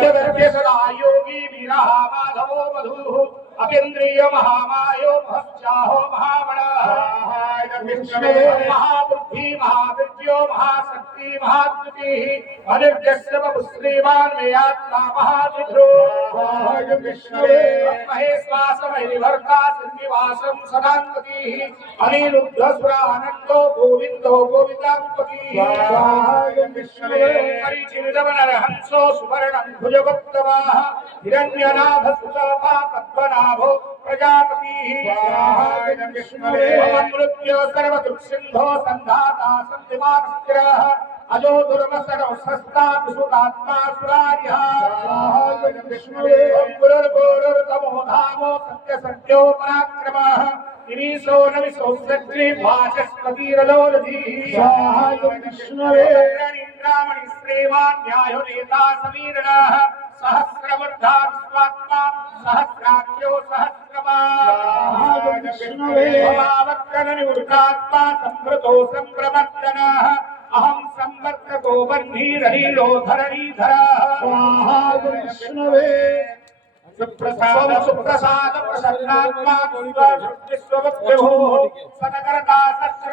सदा योगी वीरा माधवो मधु अकेन्द्रिय महामायो महश्चाहो महाबुद्धि महाविद्यो महाशक्ति महाद्युति अनिर्जस्य श्रीमान में आत्मा महाविध्रो महेश्वासमहिवर्ता श्रीनिवासम सदांगति अनिरुद्ध सुरानंदो गोविंदो गोविंदांपति परिचिरवनरहंसो सुवर्णं भुजगोत्तमः हिरण्यनाभसुतपा पद्मनाभो प्रजापतिः अमृत्यो सर्वदुःखसिन्धो सन्धाता सन्धिमानस्थिरः अजो दुर्मसरो सस्ता विसुतात्मा सुरार्यः गुरुर्गुरुर्तमो धामो सत्यसत्यो पराक्रमः निमीशो नमिशो सत्रि वाचस्पतिरलोलधीः इंद्रामणि श्रीमान न्यायो नेता समीरणः सहस्रवर्धा स्वात्मा सहस्राख्यो सहस्रमावक्रन निवृत्तात्मा संभृतो संप्रवर्तनः अहं संवर्तको बन्धीरहीरो धरणीधरः सुप्रसाद सुप्रसाद प्रसन्नात्मा विश्ववद्विभो सतकर्ता सत्र